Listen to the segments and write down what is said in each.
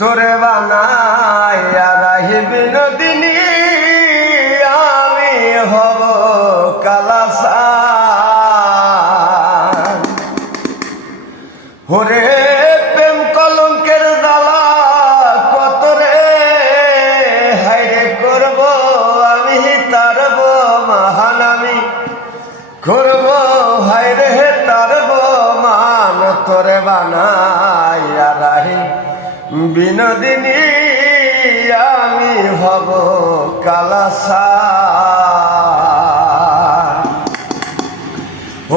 তোরে বানাইয়া রাহি বিনোদিনী আমি হব কালাসান। ওরে প্রেম কলঙ্কের জ্বালা কত রে হাইরে করব আমি তারব মহান আমি করব হাইরে তারব মান। তোরে বানাইয়া রাহি বিনোদিনী আমি হব কালাসান।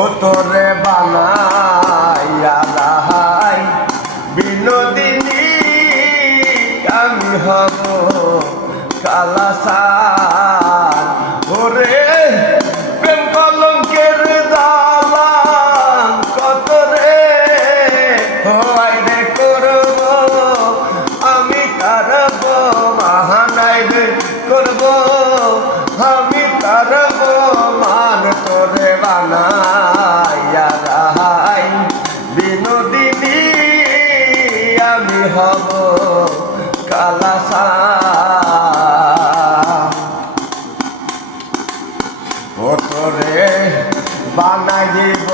ও তোরে বানাইয়া রাহি বিনোদিনী আমি হব কালাসান। ওরে প্রেম কলঙ্কের জ্বালা কত রে হাইরে করব আমি তারব মহানাইরে করব আমি তারব মান। তোরে বানাইয়া রাহি বিনোদিনী আমি হব কালাসান। ও তোরে বানাইব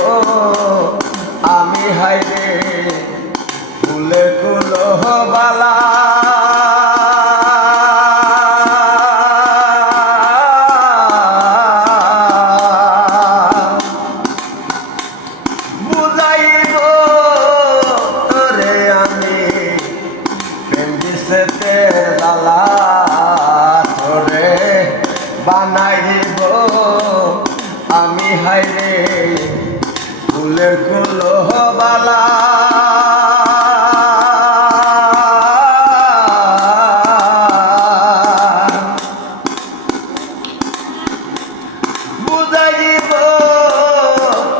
আমি হাইরে ফুলে কুলহ বালা। বুঝাইব তোরে আমি প্রেম বিষেতের জ্বালা। তোরে বানাইব আমি হাইরে ফুলের কুলহ বালা। বুঝাইব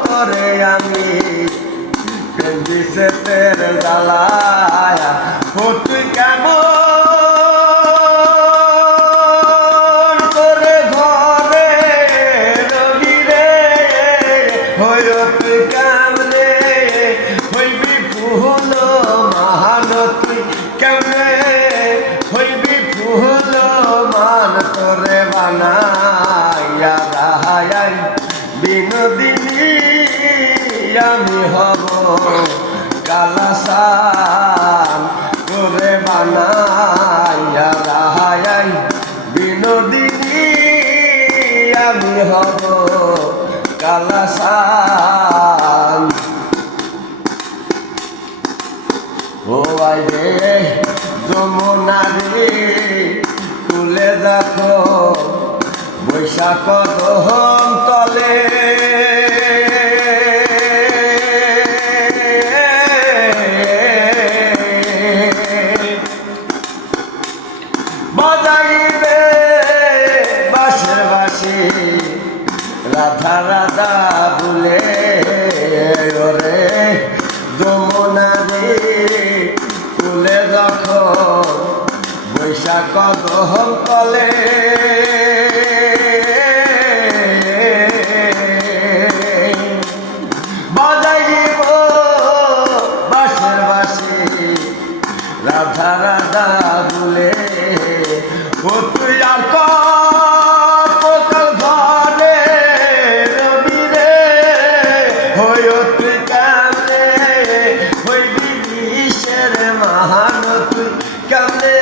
তোরে আমি প্রেম বিষেতের জ্বালা। ও তুই কেমন করে ঘরে রবি রে হইল তুই কেমনে হইবি ফুল মহান। তুই কেমনে হইবি ফুল মান। তোরে বানাইয়া রাহি বিনোদিনী আমি হব কালাসান। তোরে বানাইয়া রাহি বিনোদিনী আমি হব কালাসান। ও আইরে যমুনা রে তুলে দেখো বৈশাখ দহন তলে। বাজাইবে বাঁশের বাঁশি রাধা রাধা বলে। ওরে যমুনা রে তুলে যখন বৈশাখ দহন তলে। বাজাইব বাঁশের বাঁশি রাধা রাধা বলে। ও তুই আর কতকাল ঘরে রবি রে হইও তুই কেমনে হইবি বিষের মহান। তুই কেমনে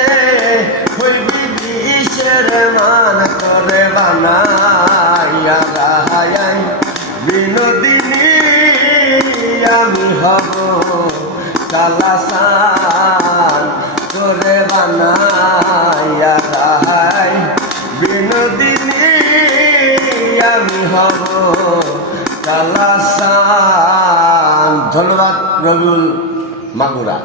হইবি বিষের মান। করে বানাইয়া রাহি বিনোদিনী আমি হব কালাসান। তোরে বানাইয়া রাহি বিনোদিনী আমি হব কালাসান। ধন্যবাদ রবিউল মাগুরা।